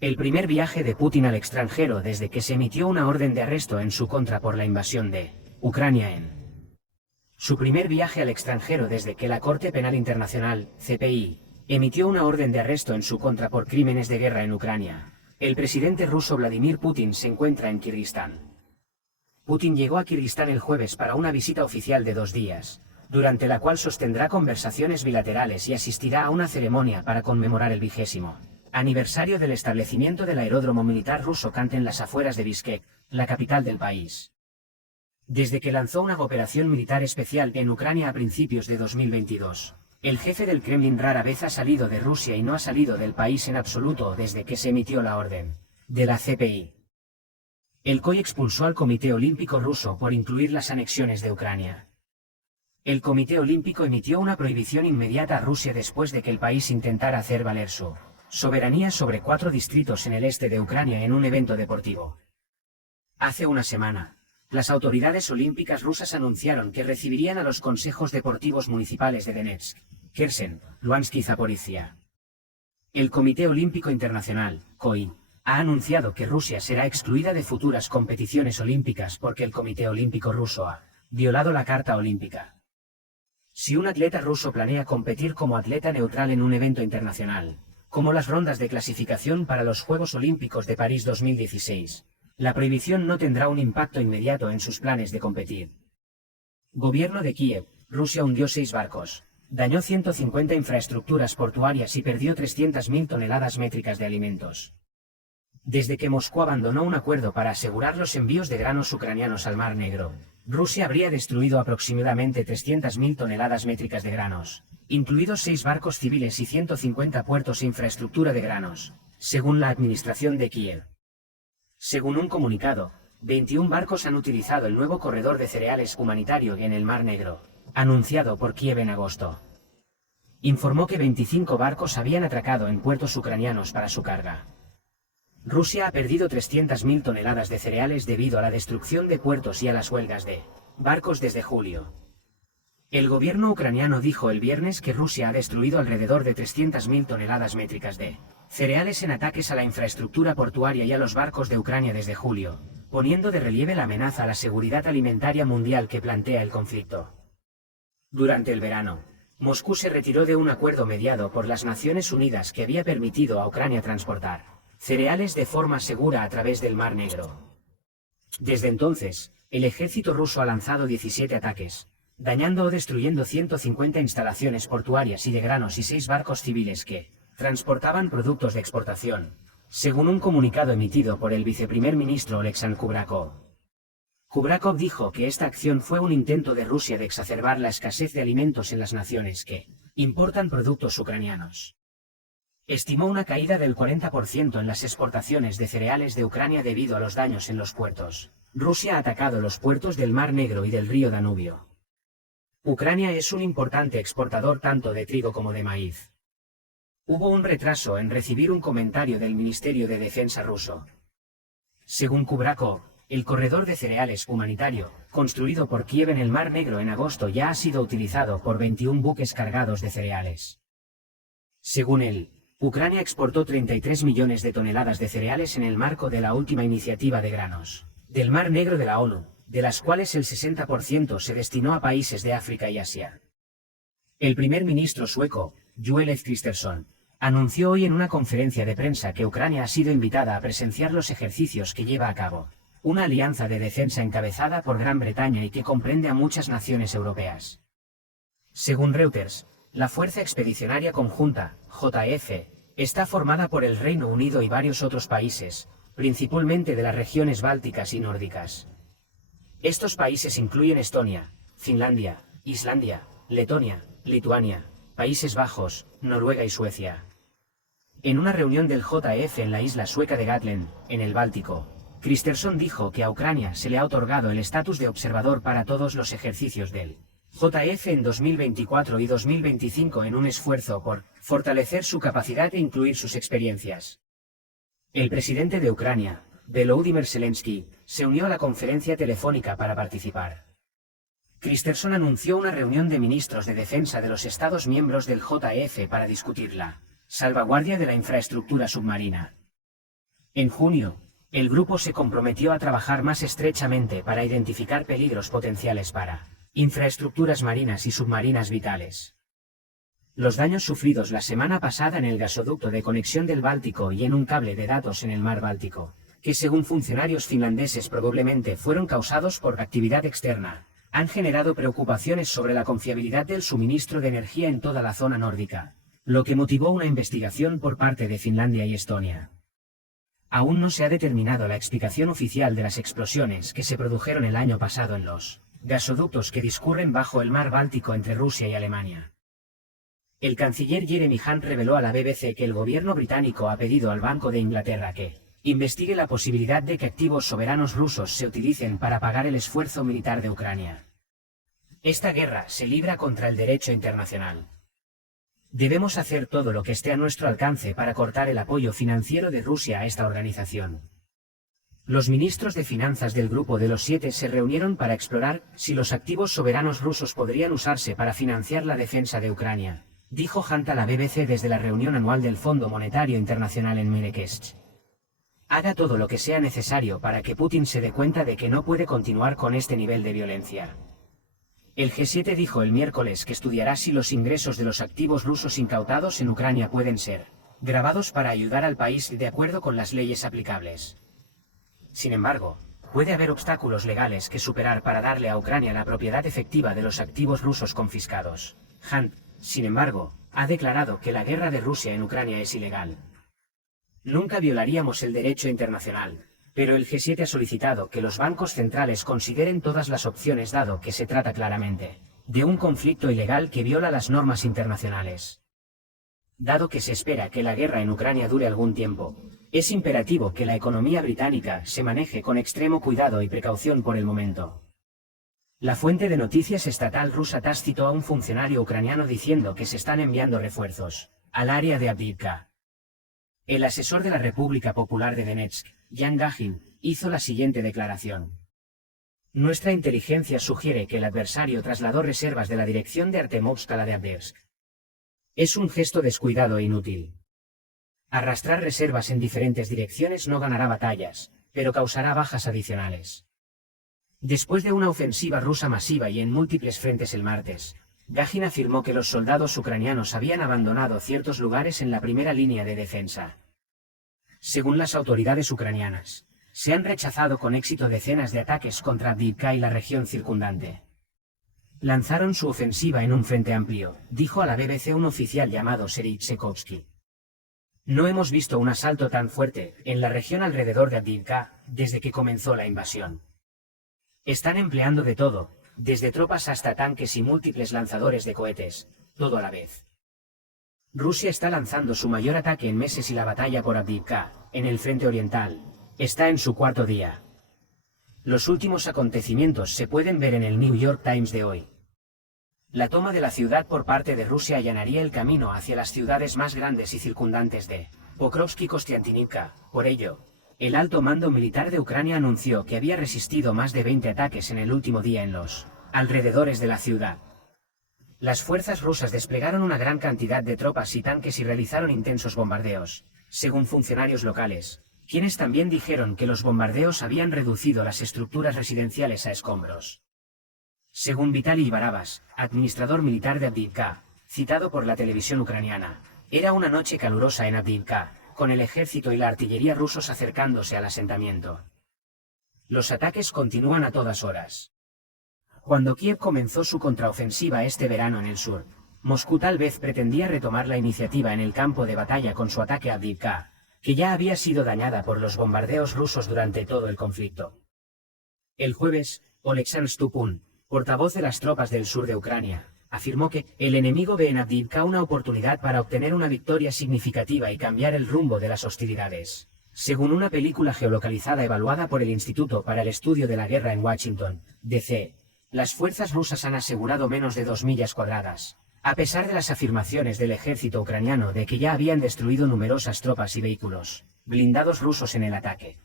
El primer viaje de Putin al extranjero desde que se emitió una orden de arresto en su contra por la invasión de Ucrania en su primer viaje al extranjero desde que la Corte Penal Internacional, CPI, emitió una orden de arresto en su contra por crímenes de guerra en Ucrania. El presidente ruso Vladimir Putin se encuentra en Kirguistán. Putin llegó a Kirguistán el jueves para una visita oficial de 2 días, durante la cual sostendrá conversaciones bilaterales y asistirá a una ceremonia para conmemorar el 20º aniversario del establecimiento del aeródromo militar ruso Kant en las afueras de Bishkek, la capital del país. Desde que lanzó una operación militar especial en Ucrania a principios de 2022, el jefe del Kremlin rara vez ha salido de Rusia y no ha salido del país en absoluto desde que se emitió la orden de la CPI. El COI expulsó al Comité Olímpico ruso por incluir las anexiones de Ucrania. El Comité Olímpico emitió una prohibición inmediata a Rusia después de que el país intentara hacer valer su soberanía sobre 4 distritos en el este de Ucrania en un evento deportivo. Hace una semana, las autoridades olímpicas rusas anunciaron que recibirían a los consejos deportivos municipales de Donetsk, Kherson, Luhansk y Zaporizhia. El Comité Olímpico Internacional, COI, ha anunciado que Rusia será excluida de futuras competiciones olímpicas porque el Comité Olímpico ruso ha violado la Carta Olímpica. Si un atleta ruso planea competir como atleta neutral en un evento internacional, como las rondas de clasificación para los Juegos Olímpicos de París 2016, la prohibición no tendrá un impacto inmediato en sus planes de competir. Gobierno de Kiev, Rusia hundió 6 barcos, dañó 150 infraestructuras portuarias y perdió 300.000 toneladas métricas de alimentos. Desde que Moscú abandonó un acuerdo para asegurar los envíos de granos ucranianos al Mar Negro, Rusia habría destruido aproximadamente 300.000 toneladas métricas de granos, incluidos 6 barcos civiles y 150 puertos e infraestructura de granos, según la administración de Kiev. Según un comunicado, 21 barcos han utilizado el nuevo corredor de cereales humanitario en el Mar Negro, anunciado por Kiev en agosto. Informó que 25 barcos habían atracado en puertos ucranianos para su carga. Rusia ha perdido 300.000 toneladas de cereales debido a la destrucción de puertos y a las huelgas de barcos desde julio. El gobierno ucraniano dijo el viernes que Rusia ha destruido alrededor de 300.000 toneladas métricas de cereales en ataques a la infraestructura portuaria y a los barcos de Ucrania desde julio, poniendo de relieve la amenaza a la seguridad alimentaria mundial que plantea el conflicto. Durante el verano, Moscú se retiró de un acuerdo mediado por las Naciones Unidas que había permitido a Ucrania transportar cereales de forma segura a través del Mar Negro. Desde entonces, el ejército ruso ha lanzado 17 ataques, dañando o destruyendo 150 instalaciones portuarias y de granos y 6 barcos civiles que transportaban productos de exportación, según un comunicado emitido por el viceprimer ministro Oleksandr Kubrakov. Kubrakov dijo que esta acción fue un intento de Rusia de exacerbar la escasez de alimentos en las naciones que importan productos ucranianos. Estimó una caída del 40% en las exportaciones de cereales de Ucrania debido a los daños en los puertos. Rusia ha atacado los puertos del Mar Negro y del río Danubio. Ucrania es un importante exportador tanto de trigo como de maíz. Hubo un retraso en recibir un comentario del Ministerio de Defensa ruso. Según Kubrakov, el corredor de cereales humanitario, construido por Kiev en el Mar Negro en agosto ya ha sido utilizado por 21 buques cargados de cereales. Según él, Ucrania exportó 33 millones de toneladas de cereales en el marco de la última iniciativa de granos del Mar Negro de la ONU, de las cuales el 60% se destinó a países de África y Asia. El primer ministro sueco, Ulf Kristersson, anunció hoy en una conferencia de prensa que Ucrania ha sido invitada a presenciar los ejercicios que lleva a cabo una alianza de defensa encabezada por Gran Bretaña y que comprende a muchas naciones europeas. Según Reuters, la Fuerza Expedicionaria Conjunta, JEF, está formada por el Reino Unido y varios otros países, principalmente de las regiones bálticas y nórdicas. Estos países incluyen Estonia, Finlandia, Islandia, Letonia, Lituania, Países Bajos, Noruega y Suecia. En una reunión del JEF en la isla sueca de Gotland, en el Báltico, Kristersson dijo que a Ucrania se le ha otorgado el estatus de observador para todos los ejercicios del JEF en 2024 y 2025 en un esfuerzo por fortalecer su capacidad e incluir sus experiencias. El presidente de Ucrania, Volodymyr Zelensky, se unió a la conferencia telefónica para participar. Kristersson anunció una reunión de ministros de defensa de los Estados miembros del JEF para discutir la salvaguardia de la infraestructura submarina. En junio, el grupo se comprometió a trabajar más estrechamente para identificar peligros potenciales para infraestructuras marinas y submarinas vitales. Los daños sufridos la semana pasada en el gasoducto de conexión del Báltico y en un cable de datos en el mar Báltico, que según funcionarios finlandeses probablemente fueron causados por actividad externa, han generado preocupaciones sobre la confiabilidad del suministro de energía en toda la zona nórdica, lo que motivó una investigación por parte de Finlandia y Estonia. Aún no se ha determinado la explicación oficial de las explosiones que se produjeron el año pasado en los gasoductos que discurren bajo el mar Báltico entre Rusia y Alemania. El canciller Jeremy Hunt reveló a la BBC que el gobierno británico ha pedido al Banco de Inglaterra que investigue la posibilidad de que activos soberanos rusos se utilicen para pagar el esfuerzo militar de Ucrania. Esta guerra se libra contra el derecho internacional. Debemos hacer todo lo que esté a nuestro alcance para cortar el apoyo financiero de Rusia a esta organización. Los ministros de finanzas del Grupo de los Siete se reunieron para explorar si los activos soberanos rusos podrían usarse para financiar la defensa de Ucrania, dijo Hunt a la BBC desde la reunión anual del Fondo Monetario Internacional en Marrakech. Haga todo lo que sea necesario para que Putin se dé cuenta de que no puede continuar con este nivel de violencia. El G7 dijo el miércoles que estudiará si los ingresos de los activos rusos incautados en Ucrania pueden ser grabados para ayudar al país de acuerdo con las leyes aplicables. Sin embargo, puede haber obstáculos legales que superar para darle a Ucrania la propiedad efectiva de los activos rusos confiscados. Hunt, sin embargo, ha declarado que la guerra de Rusia en Ucrania es ilegal. Nunca violaríamos el derecho internacional, pero el G7 ha solicitado que los bancos centrales consideren todas las opciones dado que se trata claramente de un conflicto ilegal que viola las normas internacionales. Dado que se espera que la guerra en Ucrania dure algún tiempo, es imperativo que la economía británica se maneje con extremo cuidado y precaución por el momento. La fuente de noticias estatal rusa TASS citó a un funcionario ucraniano diciendo que se están enviando refuerzos al área de Avdiivka. El asesor de la República Popular de Donetsk, Yan Gagin, hizo la siguiente declaración. Nuestra inteligencia sugiere que el adversario trasladó reservas de la dirección de Artemovsk a la de Avdiivka. Es un gesto descuidado e inútil. Arrastrar reservas en diferentes direcciones no ganará batallas, pero causará bajas adicionales. Después de una ofensiva rusa masiva y en múltiples frentes el martes, Gagin afirmó que los soldados ucranianos habían abandonado ciertos lugares en la primera línea de defensa. Según las autoridades ucranianas, se han rechazado con éxito decenas de ataques contra Avdiivka y la región circundante. Lanzaron su ofensiva en un frente amplio, dijo a la BBC un oficial llamado Serhiy Tsekovsky. No hemos visto un asalto tan fuerte en la región alrededor de Avdiivka desde que comenzó la invasión. Están empleando de todo, desde tropas hasta tanques y múltiples lanzadores de cohetes, todo a la vez. Rusia está lanzando su mayor ataque en meses y la batalla por Avdiivka, en el frente oriental, está en su cuarto día. Los últimos acontecimientos se pueden ver en el New York Times de hoy. La toma de la ciudad por parte de Rusia allanaría el camino hacia las ciudades más grandes y circundantes de Pokrovsk y Kostiantynivka. Por ello, el alto mando militar de Ucrania anunció que había resistido más de 20 ataques en el último día en los alrededores de la ciudad. Las fuerzas rusas desplegaron una gran cantidad de tropas y tanques y realizaron intensos bombardeos, según funcionarios locales, quienes también dijeron que los bombardeos habían reducido las estructuras residenciales a escombros. Según Vitaly Barabas, administrador militar de Avdiivka, citado por la televisión ucraniana, era una noche calurosa en Avdiivka, con el ejército y la artillería rusos acercándose al asentamiento. Los ataques continúan a todas horas. Cuando Kiev comenzó su contraofensiva este verano en el sur, Moscú tal vez pretendía retomar la iniciativa en el campo de batalla con su ataque a Avdiivka, que ya había sido dañada por los bombardeos rusos durante todo el conflicto. El jueves, Oleksandr Stupun, portavoz de las tropas del sur de Ucrania, afirmó que el enemigo ve en Avdiivka una oportunidad para obtener una victoria significativa y cambiar el rumbo de las hostilidades. Según una película geolocalizada evaluada por el Instituto para el Estudio de la Guerra en Washington, D.C., las fuerzas rusas han asegurado menos de 2 millas cuadradas, a pesar de las afirmaciones del ejército ucraniano de que ya habían destruido numerosas tropas y vehículos blindados rusos en el ataque.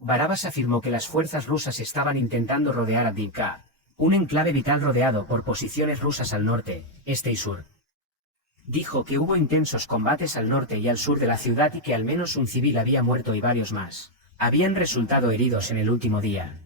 Barabas afirmó que las fuerzas rusas estaban intentando rodear Avdiivka, un enclave vital rodeado por posiciones rusas al norte, este y sur. Dijo que hubo intensos combates al norte y al sur de la ciudad y que al menos un civil había muerto y varios más habían resultado heridos en el último día.